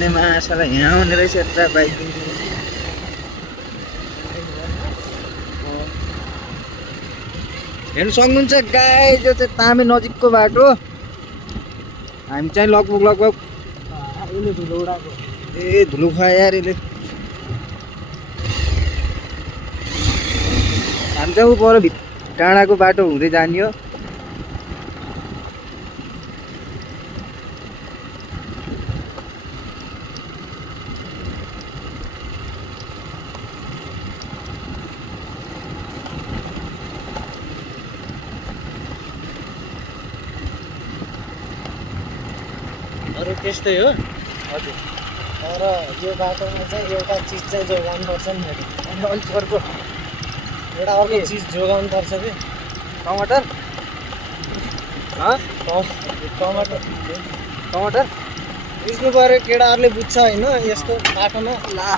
जाने माछालाई यहाँ आउने रहेछ यता बाइक हेर्नु सक्नुहुन्छ गाइस यो चाहिँ तामे नजिकको बाटो हामी चाहिँ लगभग धुलो उडाएको ए धुलो खुवायो यार यसले हामी चाहिँ पर डाँडाको बाटो हुँदै जाने हो अरू त्यस्तै हो हजुर तर यो बाटोमा चाहिँ एउटा चिज चाहिँ जोगाउनुपर्छ नि अन्त अलिक अर्को एउटा अर्को चिज जोगाउनुपर्छ कि टमाटर टमाटर टमाटर बुझ्नु पऱ्यो केटाहरूले बुझ्छ होइन यस्तो बाटोमा ला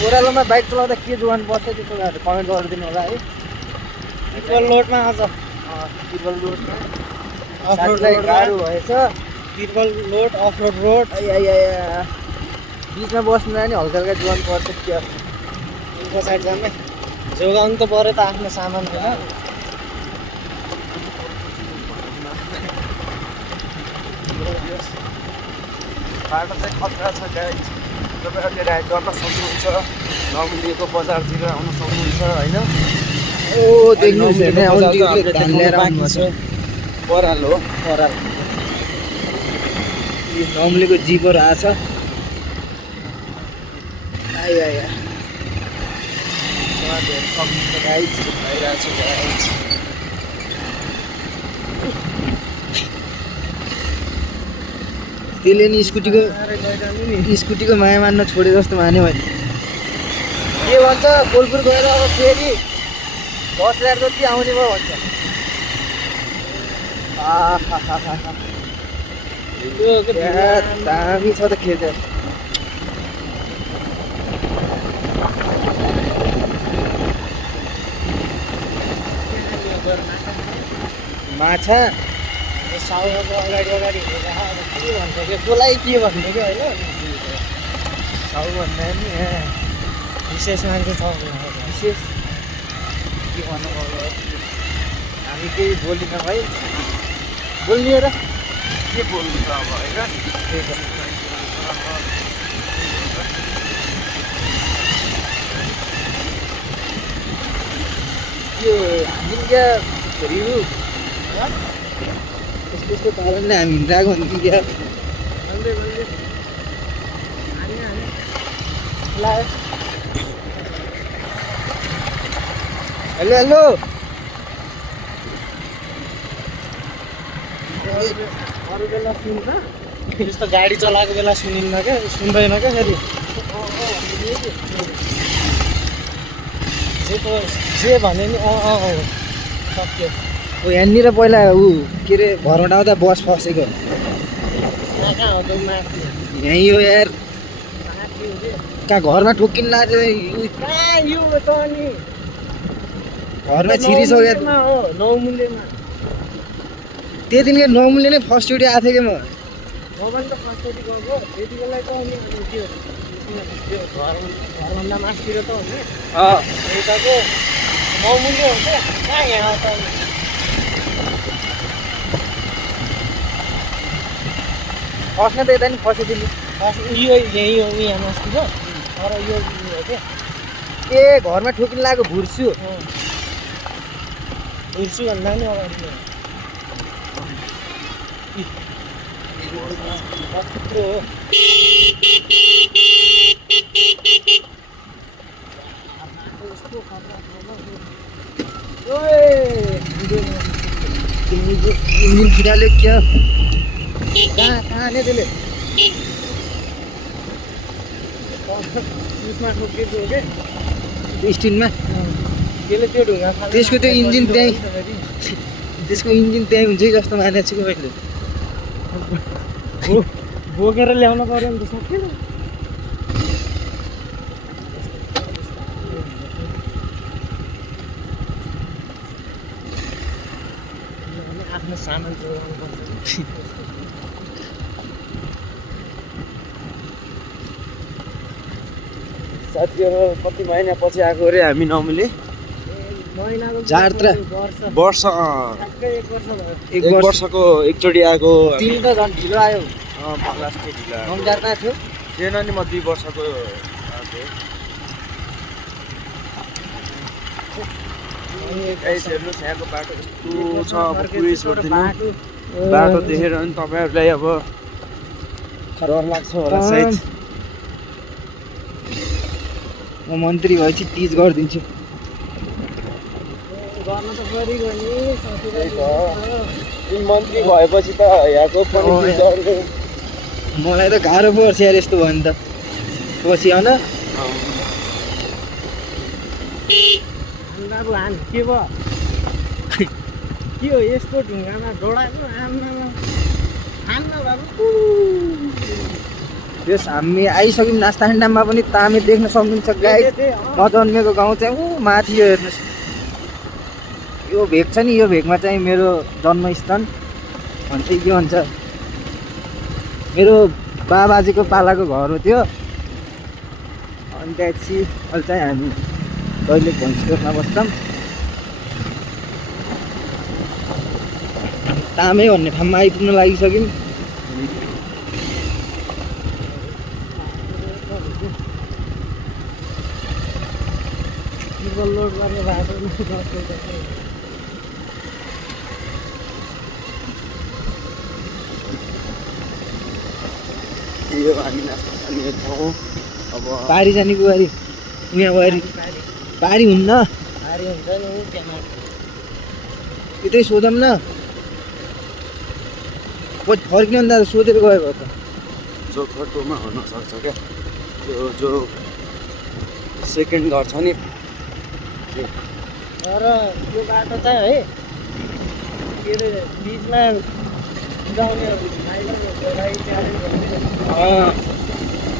ओह्रालोमा बाइक चलाउँदा के जोगाउनु पर्छ त्यो कुराहरू कमेन्ट गरिदिनु होला है इक्वल लोडमा आज तिर्पल रोडमा अफ रोड साथीलाई गाह्रो भएछ triple load off road road बिचमा बस्नु जाने हल्का हल्का जोगाउनु पर्छ क्या उनको साइड जाने जोगाउनु त पऱ्यो त आफ्नो सामान होइन बाटो चाहिँ खतरा छ गाइस तपाईँहरूले राइड गर्न सक्नुहुन्छ नमुलिएको बजारतिर आउन सक्नुहुन्छ होइन ओ देख्नुहोस् हेर्ने आउनु ध्यान लिएर आउनुपर्छ पराल हो पराल यो नमुलेको जीपहरू आछ आयो आयो गाइस भइरहेको छ गाइस त्यसले नि स्कुटीको माया मान्न छोडे जस्तो मान्यो मैले के भन्छ कोलपुर गएर अब फेरि 10,000 जति आउने भयो भन्छ दामी छ त खेल माछा साउको अगाडि अगाडि के भन्छ कि बोलाइ के भन्थ्यो कि होइन साउ भन्दा नि विशेष मान्छे छ विशेष के भन्नु पर्यो हामी केही बोलिन भाइ बोल्ने र के बोल्नु त अब होइन यो हामी क्या रिभ्यू यस्तो पाराले हामी हिँडिरहेको हुन्छ क्या हेलो हेलो अरू बेला सुन्छ यस्तो गाडी चलाएको बेला सुनिन्न क्या सुन्दैन क्या फेरि जे भने नि सक्यो ऊ यहाँनिर पहिला ऊ के अरे घरमा आउँदा बस फसेको कहाँ हो त यहीँ हो यार कहाँ घरमा ठोकिन्न आज कहाँ यो त अनि घरमा छिरिसक्यो हो नौमुलेमा त्यो दिनको नौमुले नै फर्स्ट चोटि आएको थिएँ कि म मोबाइल त फर्स्टचोटि गएको त्यति बेला त अनि त्यो घरभन्दा मासतिर त हो नि यताको नौमुले हो क्या कहाँ यहाँ त फस्न त यता नि फसिदिनु यो यहीँ हो यहाँ मास्तिर तर यो हो क्या ए घरमा ठोकिन लागेको भुर्छु भुर्छु भन्दा नि अगाडि कत्रो हो इन्जिन फिराल्यो क्या कहाँ नै त्यसले उसमा ठोकिएको हो क्या स्टिनमा त्यसले त्यो ढुङ्गा त्यसको त्यो इन्जिन त्यहीँ त्यसको इन्जिन त्यहीँ हुन्छ कि जस्तो मानेको छु कि मैले बोकेर ल्याउनु पर्यो नि त सक्यो आफ्नो सामान जोगाउनु पर्छ साथीहरू कति महिनापछि आएको अरे हामी नमुली महिनाको जात्रा। वर्ष वर्ष ठ्याक्कै 1 वर्ष भयो। एक वर्षको एकचोटि आएको तिमी त झन् ढिलो आयो। लास्टै ढिला आएको। जात्रा थियो। थिएन नि म 2 वर्षको आएको गाइस हेर्नुहोस् यहाँको बाटो यस्तो छ अब पुरै छोडिदिनु बाटो देखेर नि तपाईँहरूलाई अब डर लाग्छ होला सायद म मन्त्री भएपछि टिच गरिदिन्छु। गर्न त परिगयो नि त्यही त तिमी मन्त्री भएपछि त यहाँको पनि अँ, विचारले मलाई त गाह्रो पर्छ यार यस्तो भयो भने त पछि आउन बाबु हान के भयो के हो यस्तो ढुङ्गामा डोडाएको आम्मामा हान्न बाबु त्यस हामी आइसक्यौँ नास्ताखान्डामा पनि तामे देख्न सक्नुहुन्छ गाई म जन्मेको गाउँ चाहिँ ऊ माथि यो हेर्नुहोस् यो भेग छ नि यो भेगमा चाहिँ मेरो जन्मस्थान भन्छ के भन्छ मेरो बाबाजीको पालाको घर हो त्यो अनि त्यसपछि अहिले चाहिँ हामी दैलेख भैँसकोटमा बस्छौँ तामे भन्ने ठाउँमा आइपुग्न लागिसक्यौँ लोड गर्ने बाटो यो हामी नास्ता खाने ठाउँ अब पारी जाने बुहारी उहाँ बुहारी पारी हुन्न पारी हुन्छ नि त्यहाँ यतै सोधौँ न पछि फर्किनु नि दादा सोधेर गयो भयो त जो खटोमा हुनसक्छ क्या त्यो जो सेकेन्ड घर छ नि तर यो बाटो चाहिँ है के अरे बिचमा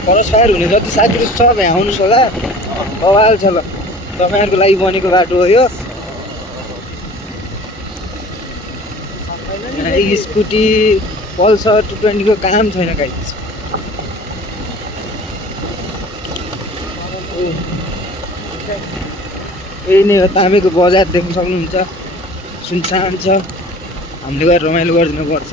फरेस्ट फायर हुने जति साथीहरू छ भ्याउनुहोस् होला बवाल छ ल तपाईँहरूको लागि बनेको बाटो हो यो स्कुटी पल्सर 220 को काम छैन गाइस यही नै हो तामेको बजार देख्न सक्नुहुन्छ सुनसान छ हामीले गएर रमाइलो गरिदिनुपर्छ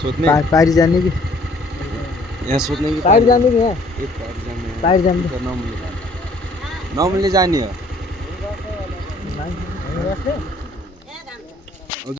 सोध्ने पारी जाने कि यहाँ सोध्ने कि पारी जाने कि यहाँ एक पारी जाने पारी जाने त नमुले जाने हो